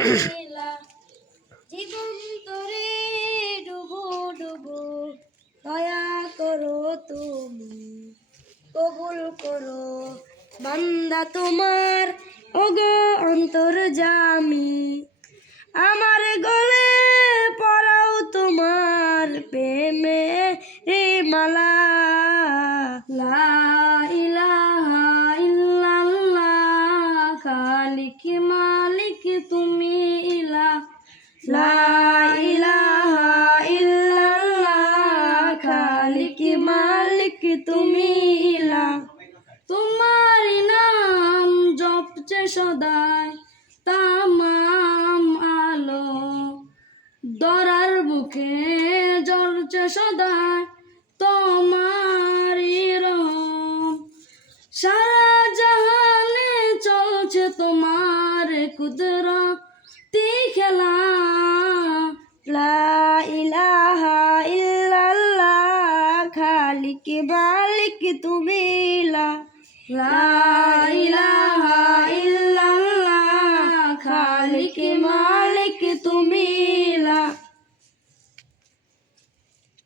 ইলা জীবন তোরে ডুবো ডুবো দয়া করো তুমি কবুল করো বান্দা তোমার ওগো অন্তর্যামী আমার গলে পরাও তোমার প্রেমে রে মালা লা ইলাহা ইল্লাল্লাহ খালিক মালিক তুমি ইলাহ লা ইলাহা ইল্লাল্লাহ খালিক মালিক তুমি ইলাহ তোমার নাম জপছে সদাই তামাম আলো দরার বুকে জ্বলছে সদাই তোমারি রহম সারা জাহানে চলছে তোমার কুদরতি খেলা লা ইলাহা ইল্লাল্লাহ খালিক মালিক তুমি লা ইলাহা ইল্লাল্লাহ খালিক মালিক তুমি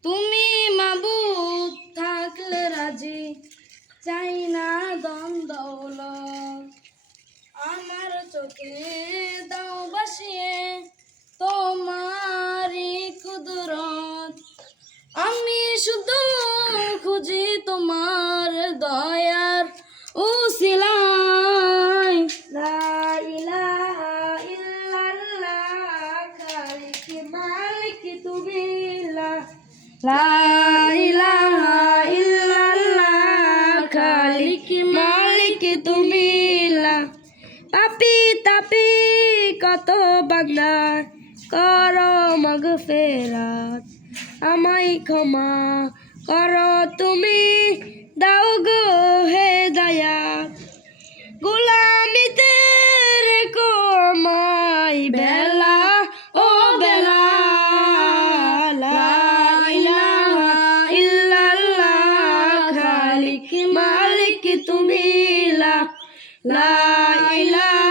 তুমি মাবুদ থাকলে রাজি চাই না ধন দৌলত আমার চোখে দাও বাসিয়ে তোমারি কুদরত আমি শুধু খুঁজি তোমার দয়ার উসিলায় লা ইলাহা ইল্লাল্লাহ খালিক মালিক তুমি লা ইলাহা ইল্লাল্লাহ খালিক মালিক তুমি পাপি তাপি কত বান্দা করো মাগফিরাত আমায় ক্ষমা করো তুমি দাও গো হেদায়াত গোলামিতে রেখো আমায় বেলা ও বেলা লা ইলাহা ইল্লাল্লাহ খালিক মালিক তুমি লা ইলাহা